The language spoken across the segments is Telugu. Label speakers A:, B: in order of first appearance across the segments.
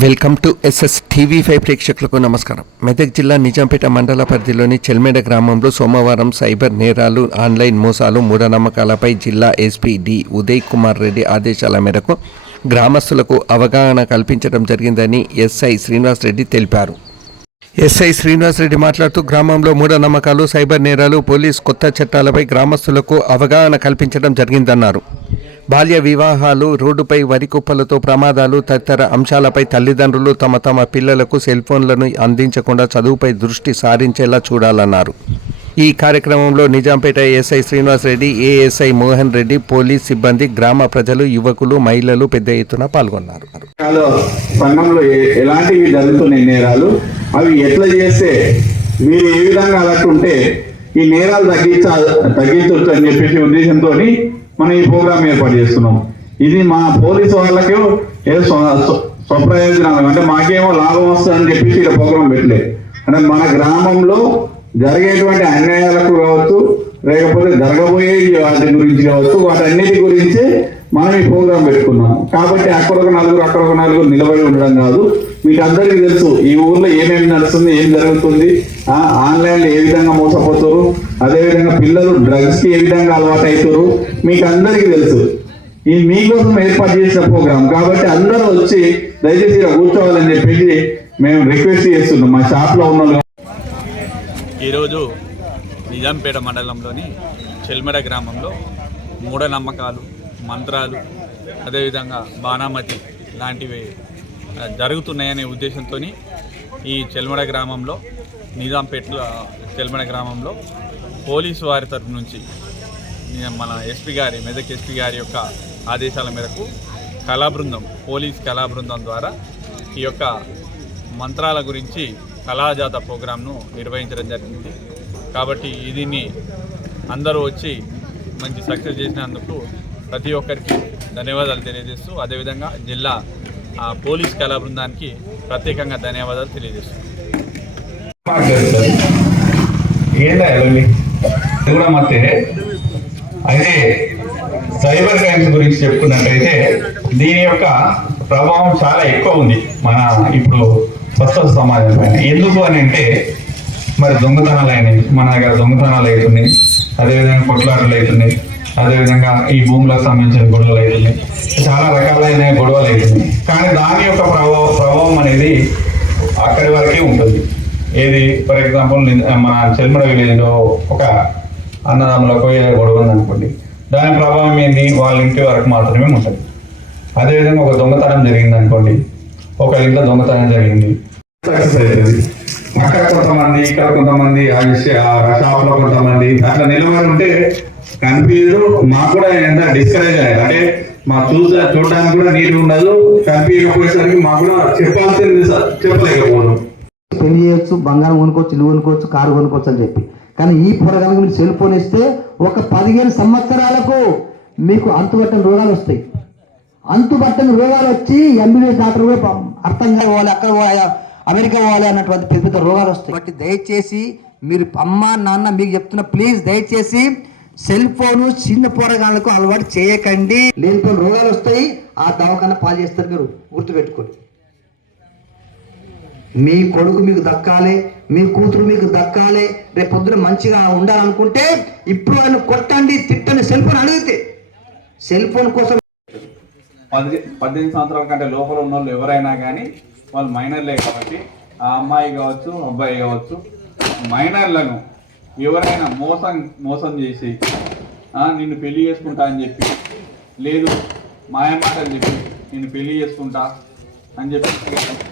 A: Welcome to S S TV ప్రేక్షకులకు నమస్కారం. మెదక్ జిల్లా నిజాంపేట మండల పరిధిలోని చెల్మేడ గ్రామంలో సోమవారం సైబర్ నేరాలు ఆన్లైన్ మోసాలు మూఢనమ్మకాలపై జిల్లా ఎస్పీ డి ఉదయ్ కుమార్ రెడ్డి ఆదేశాల మేరకు గ్రామస్తులకు అవగాహన కల్పించడం జరిగిందని ఎస్ఐ శ్రీనివాస్ రెడ్డి తెలిపారు. ఎస్ఐ శ్రీనివాస్ రెడ్డి మాట్లాడుతూ గ్రామంలో మూఢనమ్మకాలు సైబర్ నేరాలు పోలీస్ కొత్త చట్టాలపై గ్రామస్తులకు అవగాహన కల్పించడం జరిగిందన్నారు. బాల్య వివాహాలు రోడ్డుపై వరి కుప్పలతో ప్రమాదాలు తదితర అంశాలపై తల్లిదండ్రులు తమ తమ పిల్లలకు సెల్ ఫోన్లను అందించకుండా చదువుపై దృష్టి సారించేలా చూడాలన్నారు. ఈ కార్యక్రమంలో Nizampet SI Srinivas Reddy ASI Mohan Reddy police సిబ్బంది గ్రామ ప్రజలు యువకులు మహిళలు పెద్ద ఎత్తున పాల్గొన్నారు.
B: ఎలాంటివి జరుగుతున్నాయి నేరాలు? అవి ఎట్లా చేస్తే మీరు ఏ విధంగా ఈ నేరాలు తగ్గించ తగ్గించవచ్చు అని చెప్పేసి ఉద్దేశంతో మనం ఈ ప్రోగ్రామ్ ఏర్పాటు చేస్తున్నాం. ఇది మా పోలీసు వాళ్ళకి ఏదో స్వప్రయోజనాలు. అంటే మాకేమో లాభం వస్తుందని చెప్పేసి ఇక్కడ ప్రోగ్రామ్ పెట్టలే. అంటే మన గ్రామంలో జరిగేటువంటి అన్యాయాలకు కావచ్చు లేకపోతే జరగబోయే వాటి గురించి కావచ్చు వాటన్నిటి గురించి మనం ఈ ప్రోగ్రాం పెట్టుకున్నాం. కాబట్టి అక్కడ ఒక నలుగురు అక్కడ ఒక నలుగురు నిలబడి ఉండడం కాదు. మీకు అందరికీ తెలుసు ఈ ఊర్లో ఏమేమి నడుస్తుంది ఏం జరుగుతుంది ఆన్లైన్లో ఏ విధంగా మోసపోతారు అదేవిధంగా పిల్లలు డ్రగ్స్కి ఏ విధంగా అలవాటు అవుతారు మీకు అందరికీ తెలుసు. ఈ మీకోసం ఏర్పాటు చేసిన ప్రోగ్రామ్ కాబట్టి అందరూ వచ్చి దయచేసి కూర్చోవాలని చెప్పేసి మేము రిక్వెస్ట్ చేస్తున్నాం. మా షాప్లో ఉన్న
C: ఈరోజు నిజాంపేట మండలంలోని చెల్మెడ గ్రామంలో మూఢనమ్మకాలు మంత్రాలు అదేవిధంగా బాణామతి లాంటివి జరుగుతున్నాయనే ఉద్దేశంతో ఈ చెల్మెడ గ్రామంలో నిజాంపేట చెల్మెడ గ్రామంలో పోలీసు వారి తరఫు నుంచి మన ఎస్పీ గారి మెదక్ ఎస్పీ గారి యొక్క ఆదేశాల మేరకు కళాబృందం పోలీస్ కళాబృందం ద్వారా ఈ యొక్క మంత్రాల గురించి కళాజాత ప్రోగ్రాంను నిర్వహించడం జరిగింది. కాబట్టి దీన్ని అందరూ వచ్చి మంచి సక్సెస్ చేసినందుకు ప్రతి ఒక్కరికి ధన్యవాదాలు తెలియజేస్తూ అదేవిధంగా జిల్లా ఆ, పోలీస్ కళా బృందానికి ప్రత్యేకంగా ధన్యవాదాలు తెలియజేస్తున్నాను
B: ఏందా ఇవన్నీ ఇది కూడా మతే అయితే సైబర్ క్రైమ్స్ గురించి చెప్పుకున్నట్టయితే దీని యొక్క ప్రభావం చాలా ఎక్కువ ఉంది మన ఇప్పుడు ప్రస్తుత సమాజం పైన ఎందుకు అని అంటే మరి దొంగతనాలు అయినాయి. మన దగ్గర దొంగతనాలు అవుతున్నాయి. అదేవిధంగా కొట్లాటలు అవుతున్నాయి. అదేవిధంగా ఈ భూములకు సంబంధించిన గొడవలు అవుతున్నాయి. చాలా రకాలైన గొడవలు అవుతున్నాయి. కానీ దాని యొక్క ప్రభావం ప్రభావం అనేది అక్కడి వరకే ఉంటుంది. ఏది ఫర్ ఎగ్జాంపుల్ మన చెల్మడ విలేజ్లో ఒక అన్నదమ్ములకు ఏదో గొడవ ఉంది అనుకోండి దాని ప్రభావం ఏంది? వాళ్ళ ఇంటి వరకు మాత్రమే ఉంటుంది. అదేవిధంగా ఒక దొంగతనం జరిగింది అనుకోండి ఒక ఇంట్లో దొంగతనం జరిగింది. సక్సెస్ అవుతుంది అక్కడ కొంతమంది ఇక్కడ కొంతమంది ఆ విషయ ఆ షాప్ కొంతమంది అట్లా నిలబడి ఉంటే కన్ఫ్యూజ్ మాకు కూడా ఎంత డిస్కరేజ్ అయ్యారు అంటే మా చూసా చూడడానికి కూడా నీరు ఉండదు. కనిపించకపోయేసరికి మాకు కూడా చెప్పాల్సింది స- చెప్పలేకపోవడం.
D: పెళ్ళి చేయొచ్చు బంగారం కొనుక్కోవచ్చు ఇల్లు కొనుక్కోవచ్చు కారు కొనుక్కోవచ్చు అని చెప్పి. కానీ ఈ పొరగానికి మీరు సెల్ ఫోన్ ఇస్తే ఒక పదిహేను సంవత్సరాలకు మీకు అంతుబట్టని రోగాలు వస్తాయి. అంతుబట్టని రోగాలు వచ్చి ఎంబీబీఎస్ డాక్టర్ కూడా అర్థం పోవాలి అక్కడ పోవాలి అమెరికా పోవాలి అన్నటువంటి పెద్ద పెద్ద రోగాలు వస్తాయి. కాబట్టి దయచేసి మీరు అమ్మ నాన్న మీకు చెప్తున్న ప్లీజ్ దయచేసి సెల్ ఫోన్ చిన్న పోరగాళ్ళకు అలవాటు చేయకండి. లేనిపోయిన రోగాలు వస్తాయి ఆ దవాఖాన పాలు చేస్తారు మీరు గుర్తుపెట్టుకోండి. మీ కొడుకు మీకు దక్కాలి మీ కూతురు మీకు దక్కాలి రేపు పొద్దున మంచిగా ఉండాలనుకుంటే ఇప్పుడు ఆయన కొట్టండి తిట్టండి సెల్ ఫోన్ అడిగితే. సెల్ ఫోన్ కోసం
B: పది పద్దెనిమిది సంవత్సరాల కంటే లోపల ఉన్న వాళ్ళు ఎవరైనా కానీ వాళ్ళు మైనర్లే కాబట్టి ఆ అమ్మాయి కావచ్చు అబ్బాయి కావచ్చు మైనర్లను ఎవరైనా మోసం మోసం చేసి నిన్ను పెళ్ళి చేసుకుంటా అని చెప్పి లేదు మాయమాట అని చెప్పి నేను పెళ్ళి చేసుకుంటా అని చెప్పి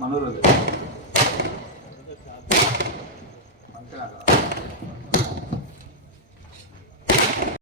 B: మనోరోజు మంచిగా